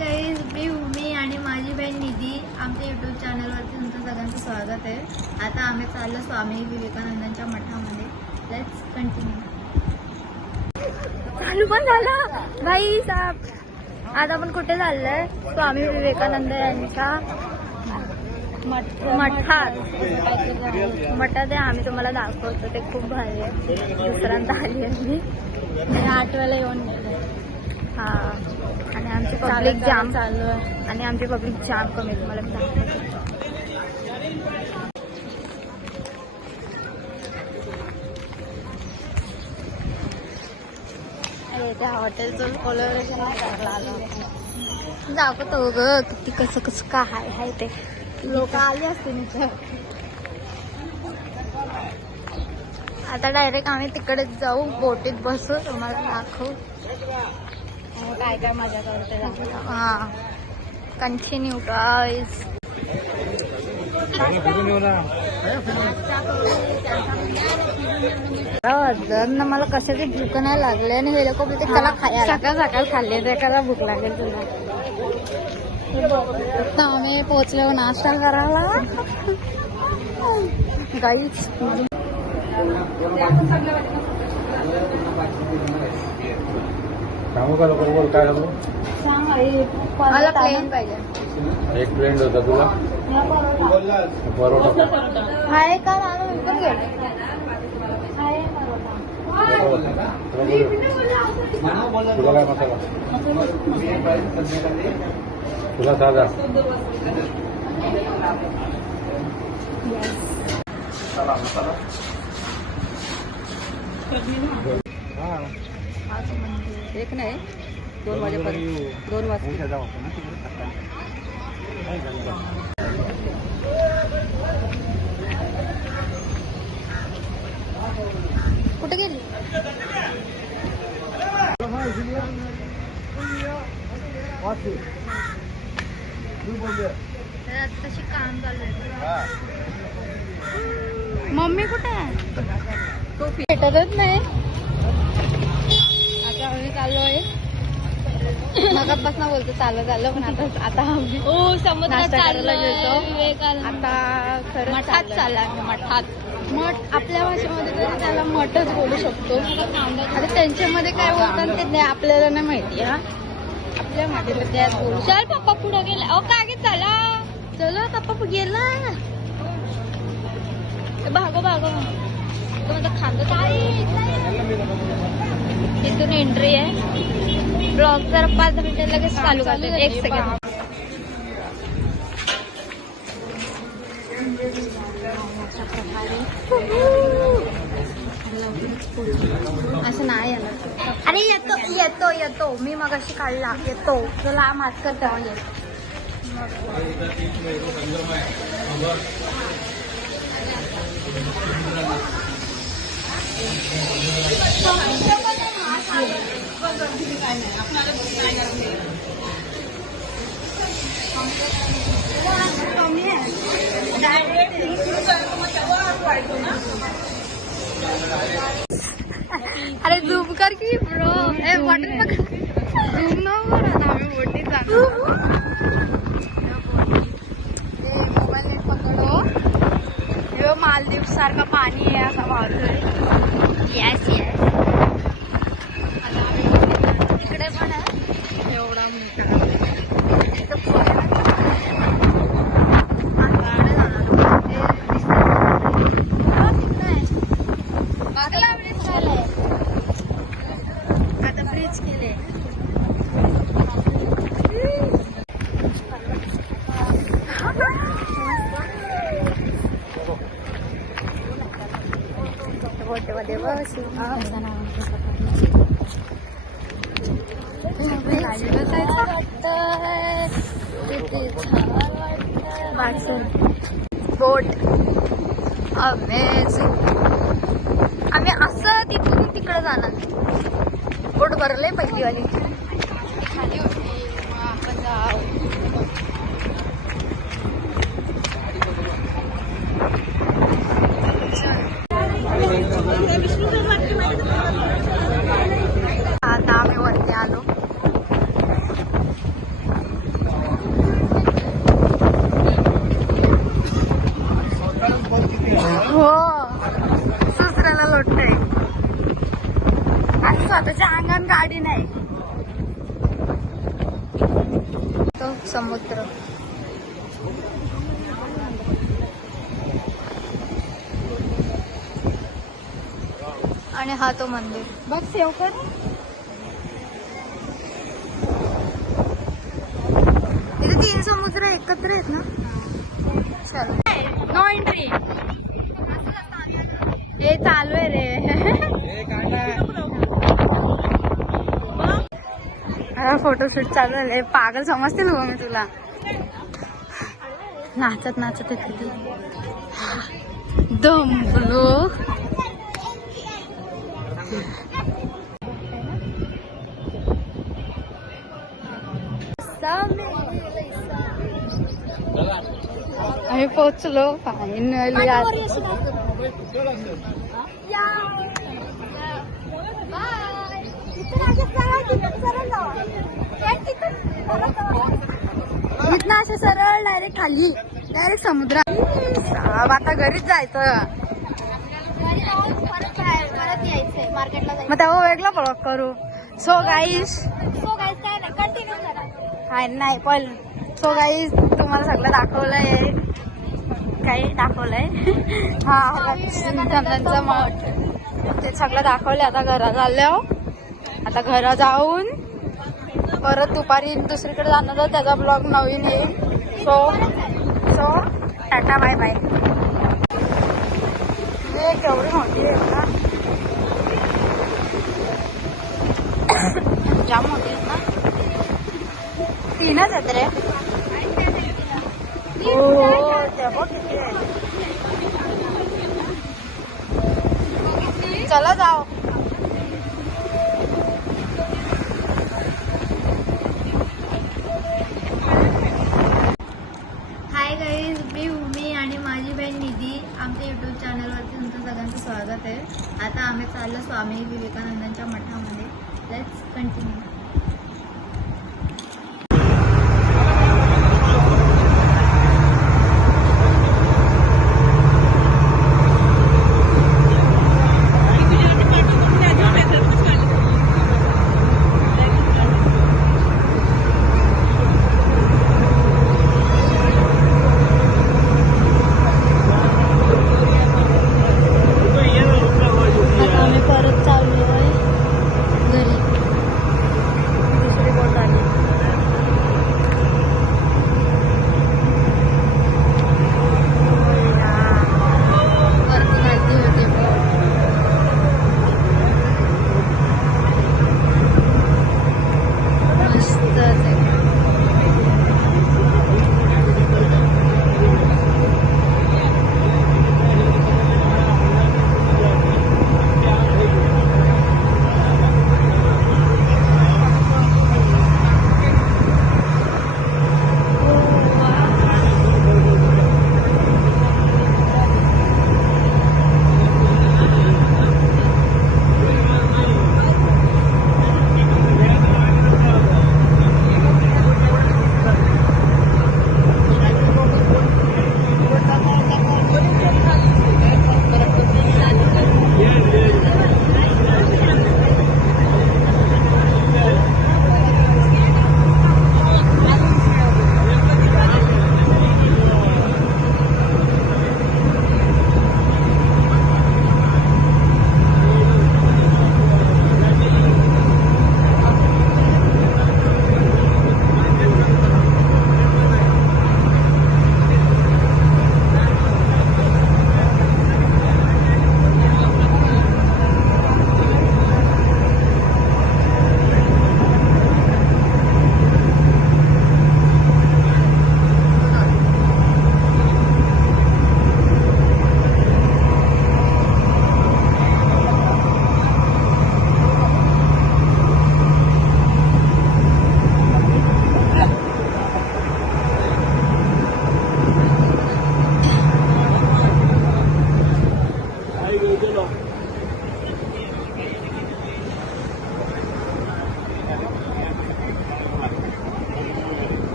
Guys मी भूमी आणि माझी बहीण निधी आमच्या युट्यूब चॅनलवरती तुमचं सगळ्यांचं स्वागत आहे. आता आम्ही चाललो स्वामी विवेकानंदांच्या मठामध्ये. लेट्स कंटिन्यू चालू पण झाला. भाई साहेब आज आपण कुठे चाललोय? स्वामी विवेकानंद यांच्या मठात. मठात आहे. आम्ही तुम्हाला दाखवतो. ते खूप भारी आहे. दुसऱ्यांदा आली आहे मी. आठ वेळेला येऊन गेले. हा. आणि आमची पब्लिक जाम. चालू आहे. आणि आमची पब्लिक जाम कमी तुम्हाला अरे त्या हॉटेलचं कोलॅबरेशन नाही करायला आलं? दाखवतो ग किती कसं कसं काय आहे ते. लोक आले असते इथे. आता डायरेक्ट आम्ही तिकडेच जाऊ बोटीत बसू तुम्हाला दाखवू. काय काय दाखवतो हा. कंटिन्यू गाईज ना. मला कशाची भूक नाही लागली आणि हे लोक बोलते त्याला खायला. सकाळ सकाळ खाल्ले त्याला भूक लागेल तुला. आम्ही पोचलो नाश्ता करायला. गाईच सांगू का लोक बोल काय झालं मला प्लेन पाहिजे. एक फ्रेंड होता तुला? बरोबर हाय का मला. तुला काय मसाला? तुला साधा. हा. एक नाही दोन वाजेपर्यंत दोन वाजता. कुठे गेली? तशी काम चालू आहे. मम्मी कुठे आहे? भेटतच नाही. आम्ही चाललो आहे. मगापासून बोलतो चाललं चाललं पण आता आता आम्ही करायला गेलतो. आता खरं मठात चालला मठात. मठ आपल्या भाषेमध्ये तरी त्याला मठच बोलू शकतो. आता त्यांच्यामध्ये काय बोलतात ते नाही आपल्याला नाही माहिती हा? आपल्या मध्ये बोलू चल पप्पा पुढे गेला. अहो काय चला चला पप्पा गेला. भागो भागो. तो म्हणतो खांदो काय इथून एंट्री आहे. ब्लॉग जर पाच मिनिटं लगेच चालू करतो. एक सेकंड असं नाही येणार अरे येतो येतो येतो. मी मग अशी काढला. येतो. तुला मास्क तेव्हा येतो अरे झूम कर की ब्रो ए बटन झूम न कर आता आम्ही बोटी जाणार मोबाईल पकडो हो. मालदीव सारखा पाणी आहे असा वाहतोय येस येस आता आम्ही बोटीत जाणार. तिकडे पण आहे एवढा मोठा तिथं पण आहे. आता आम्ही जाणार. ते दिसतंय. हो, तिकडे आहे. बागला ब्रिज झालाय आता ब्रिज केले बोटमध्ये बसू बोट अमेझिंग आम्ही असं तिथून तिकडे जाणार. बोट भरले पहिलीवाली. खाली होती आपण जाऊ आता आम्ही वरती आलो समुद्र. आणि हा तो मंदिर. बघ सेव कर इथे तीन समुद्र एकत्र आहेत ना? चल. नो एंट्री हे चालू आहे रे. फोटोशूट चालू आहे पागल समजतील हो मी तुला. नाचत नाचत किती दमलो आम्ही पोचलो फायनली आज इथनं असं सरळ डायरेक्ट खाली डायरेक्ट समुद्रात आता घरीच जायचं. मग तेव्हा वेगळा ब्लॉक करू. सो गाईस हाय नाही पण सो गाईस तुम्हाला सगळं दाखवलंय. काही दाखवलंय? हा मठ ते सगळं दाखवलंय आता घरात चालल्यावर आता घरा जाऊन परत दुपारी दुसरीकडे जाणार तर त्याचा ब्लॉग नवीन येईल. So so tata bye bye केवढी मोठी आहे ना. जाम मोठी आहेत ना. तीनच आहेत रे. हो किती चला जाओ हाय गाईज मी भूमी आणि माझी बहीण निधी आमच्या युट्यूब चॅनलवरती तुमचं सगळ्यांचं स्वामी विवेकानंदांच्या मठामध्ये. Let's continue